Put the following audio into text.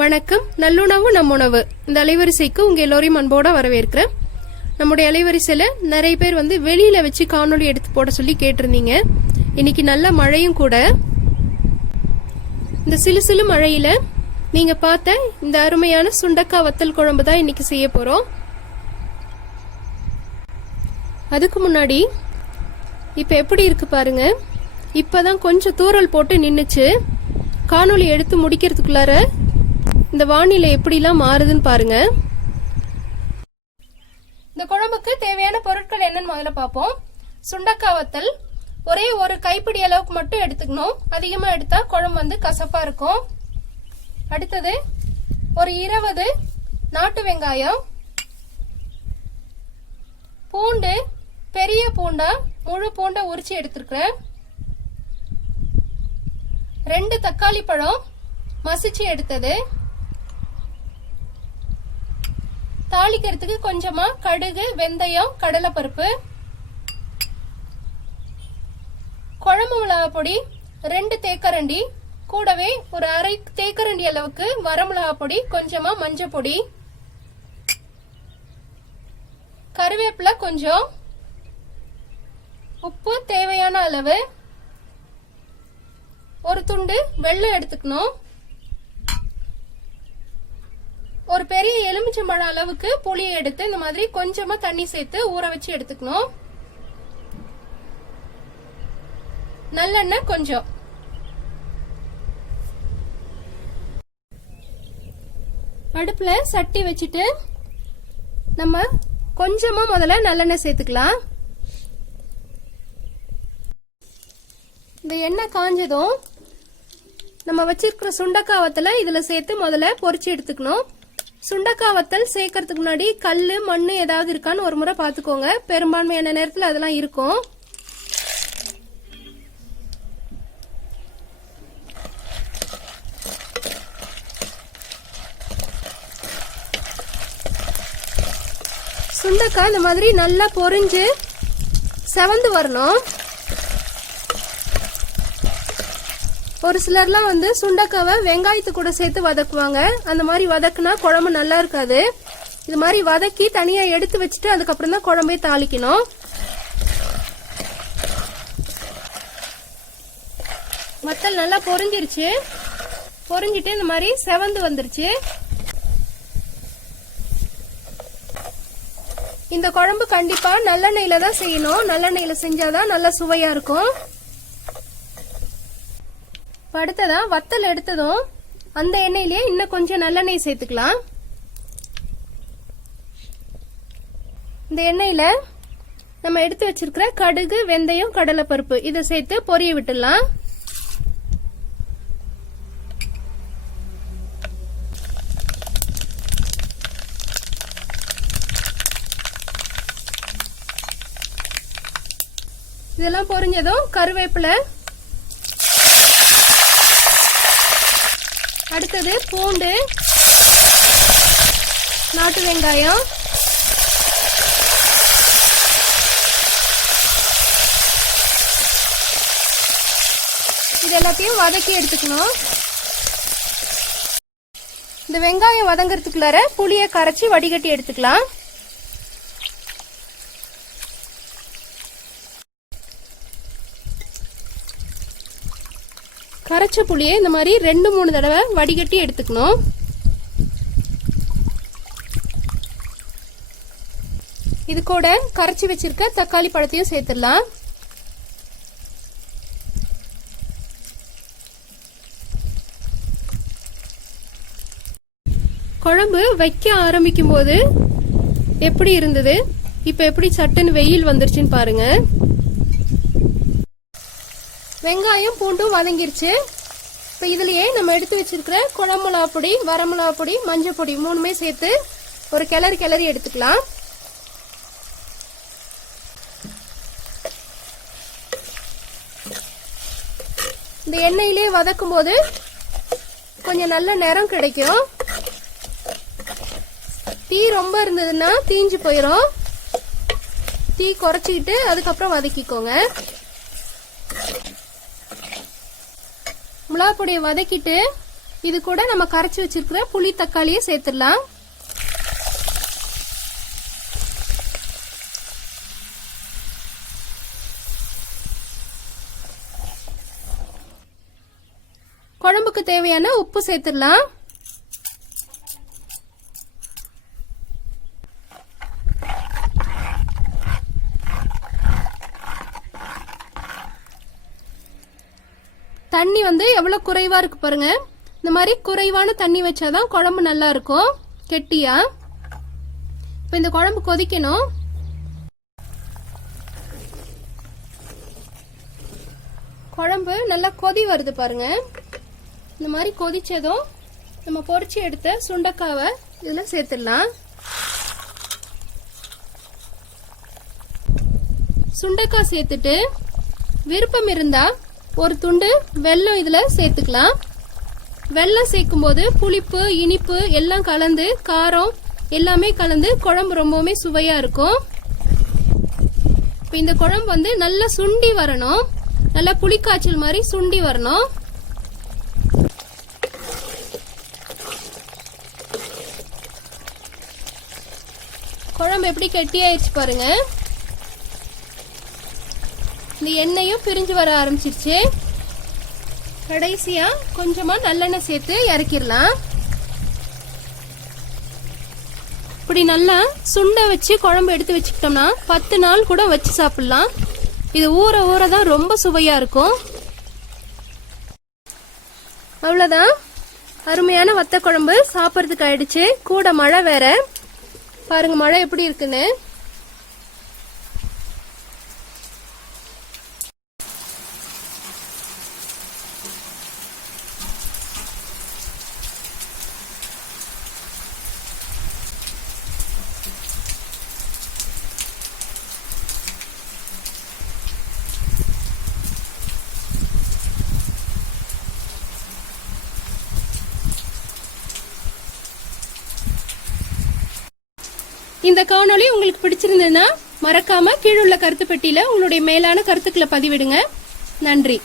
வணக்கம். நல்லுணவு நம் உணவு இந்த அலைவரிசைக்கு உங்க எல்லோரையும் அன்போட வரவேற்கிறேன். நம்முடைய அலைவரிசையில நிறைய பேர் வெளியில வச்சு காணொலி எடுத்து போட சொல்லி கேட்டிருந்தீங்க. இன்னைக்கு நல்ல மழையும் கூட. இந்த சிலு சிலு மழையில நீங்க பார்த்த இந்த அருமையான சுண்டக்காய் வத்தல் குழம்பு தான் இன்னைக்கு செய்ய போறோம். அதுக்கு முன்னாடி இப்ப எப்படி இருக்கு பாருங்க. இப்பதான் கொஞ்சம் தூறல் போட்டு நின்னுச்சு. காணொலி எடுத்து முடிக்கிறதுக்குள்ளார இந்த வானிலை எப்படிலாம் மாறுதுன்னு பாருங்க. இந்த குழம்புக்கு தேவையான பொருட்கள் என்னன்னு முதல்ல பார்ப்போம். சுண்டக்காய் வத்தல் ஒரே ஒரு கைப்பிடி அளவுக்கு மட்டும் எடுத்துக்கணும். அதிகமா எடுத்தா குழம்பு கசப்பா இருக்கும். அடுத்தது ஒரு 20 நாட்டு வெங்காயம், பூண்டு, பெரிய பூண்டா முழு பூண்டை உரிச்சு எடுத்துருக்கிறேன். 2 தக்காளி பழம் மசிச்சு எடுத்தது. தாளிக்கிறதுக்கு கொஞ்சமா கடுகு, வெந்தயம், கடலைப்பருப்பு, குழம்பு மிளகாய் பொடி 2 தேக்கரண்டி, கூடவே ஒரு அரை தேக்கரண்டி அளவுக்கு வரமிளகாய் பொடி, கொஞ்சமா மஞ்சள் பொடி, கருவேப்பிலை கொஞ்சம், உப்பு தேவையான அளவு, ஒரு துண்டு வெல்லம் எடுத்துக்கணும். ஒரு பெரிய எலுமிச்சம்பழம் அளவுக்கு புளியை எடுத்து இந்த மாதிரி கொஞ்சமா தண்ணி சேர்த்து ஊற வச்சு எடுத்துக்கணும். நல்லெண்ணெய் கொஞ்சம். அடுப்புல சட்டி வச்சுட்டு நம்ம கொஞ்சமா முதல்ல நல்லெண்ணெய் சேர்த்துக்கலாம். இந்த எண்ணெய் காஞ்சதும் நம்ம வச்சிருக்கிற சுண்டக்காய் வத்தலை இதுல சேர்த்து முதல்ல பொரிச்சு எடுத்துக்கணும். சுண்டக்காய் வத்தல் சேர்க்கறதுக்கு முன்னாடி கல்லு, மண்ணு ஏதாவது இருக்கான்னு ஒரு முறை பாத்துக்கோங்க. பெரும்பான்மையான நேரத்தில் அதெல்லாம் இருக்கும். சுண்டக்காய் இந்த மாதிரி நல்லா பொரிஞ்சு செவந்து வரணும். ஒரு சிலர்லாம் சுண்டக்காவை வெங்காயத்து கூட சேர்த்து வதக்குவாங்க. அந்த மாதிரி வதக்குனா குழம்பு நல்லா இருக்காது. இது மாதிரி வதக்கி தனியா எடுத்து வச்சுட்டு அதுக்கப்புறம் தான் குழம்பே தாளிக்கணும். வத்தல் நல்லா பொரிஞ்சிருச்சு. பொரிஞ்சிட்டு இந்த மாதிரி செவந்து வந்துருச்சு. இந்த குழம்பு கண்டிப்பா நல்லெண்ணெயில தான் செய்யணும். நல்லெண்ணெயில செஞ்சாதான் நல்லா சுவையா இருக்கும். அடுத்ததா வத்தல் எடுத்ததும் அந்த எண்ணெயிலேயே இன்னும் கொஞ்சம் நல்லெண்ணெய் சேர்த்துக்கலாம். இந்த எண்ணெயில நம்ம எடுத்து வச்சிருக்கிற கடுகு, வெந்தயம், கடலைப்பருப்பு இதை சேர்த்து பொரிய விட்டுடலாம். இதெல்லாம் பொரிஞ்சதும் கருவேப்பிலை, அடுத்தது பூண்டு, நாட்டு வெங்காயம், இது எல்லாத்தையும் வதக்கி எடுத்துக்கணும். இந்த வெங்காயம் வதங்கறதுக்குள்ளார புளியை கரைச்சி வடிகட்டி எடுத்துக்கலாம். கரைச்ச புளியை இந்த மாதிரி 2-3 தடவை வடிகட்டி எடுத்துக்கணும். இது கூட கரைச்சி வச்சிருக்க தக்காளி பழத்தையும் சேர்த்துடலாம். குழம்பு வைக்க ஆரம்பிக்கும் போது எப்படி இருந்தது, இப்ப எப்படி சட்டுன்னு வெயில் வந்துருச்சுன்னு பாருங்க. வெங்காயம் பூண்டும் வதங்கிருச்சு. இப்ப இதுலயே நம்ம எடுத்து வச்சிருக்கிற குழம்பு மிளகாய் பொடி, வரமிளகாய் பொடி, மஞ்சள் பொடி 3மே சேர்த்து ஒரு கிளறி எடுத்துக்கலாம். இந்த எண்ணெயிலே வதக்கும் போது கொஞ்சம் நல்ல நிறம் கிடைக்கும். தீ ரொம்ப இருந்ததுன்னா தீஞ்சு போயிடும். தீ குறைச்சிக்கிட்டு அதுக்கப்புறம் வதக்கிக்கோங்க. மிளகாய் பொடியை வதக்கிட்டு இது கூட நம்ம கரைச்சி வச்சிருக்கிற புளி தக்காளியை சேர்த்துடலாம். குழம்புக்கு தேவையான உப்பு சேர்த்துடலாம். தண்ணி எவ்வளவு குறைவா இருக்கு பாருங்க. இந்த மாதிரி குறைவான தண்ணி வச்சாதான் குழம்பு நல்லா இருக்கும் கெட்டியா. இப்ப இந்த குழம்பு கொதிக்கணும். குழம்பு நல்லா கொதி வருது பாருங்க. இந்த மாதிரி கொதிச்சதும் நம்ம பொரிச்சு எடுத்த சுண்டைக்காவை இதுல சேர்த்துடலாம். சுண்டைக்காய் சேர்த்துட்டு விருப்பம் இருந்தா ஒரு துண்டு வெல்லம் இதுல சேர்த்துக்கலாம். வெல்லம் சேர்க்கும் போது புளிப்பு இனிப்பு எல்லாம் கலந்து காரம் எல்லாமே கலந்து குழம்பு ரொம்பவுமே சுவையா இருக்கும். இப்ப இந்த குழம்பு நல்லா சுண்டி வரணும். நல்லா புளிக்காய்ச்சல் மாதிரி சுண்டி வரணும். குழம்பு எப்படி கெட்டியாயிருச்சு பாருங்க. இந்த எண்ணெயும் பிரிஞ்சு வர ஆரம்பிச்சிருச்சு. கடைசியா கொஞ்சமா நல்லெண்ணெய் சேர்த்து இறக்கிடலாம். இப்படி நல்லா சுண்ட வச்சு குழம்பு எடுத்து வச்சுக்கிட்டோம்னா 10 நாள் கூட வச்சு சாப்பிடலாம். இது ஊற ஊற தான் ரொம்ப சுவையா இருக்கும். அவ்வளவுதான், அருமையான வத்த குழம்பு சாப்பிட்றதுக்கு ஆயிடுச்சு. கூட மழை வேற பாருங்க, மழை எப்படி இருக்குன்னு. இந்த காணொளி உங்களுக்கு பிடிச்சிருந்ததுன்னா மறக்காம கீழுள்ள கருத்து பெட்டியில உங்களுடைய மேலான கருத்துக்களை பதிவிடுங்க. நன்றி.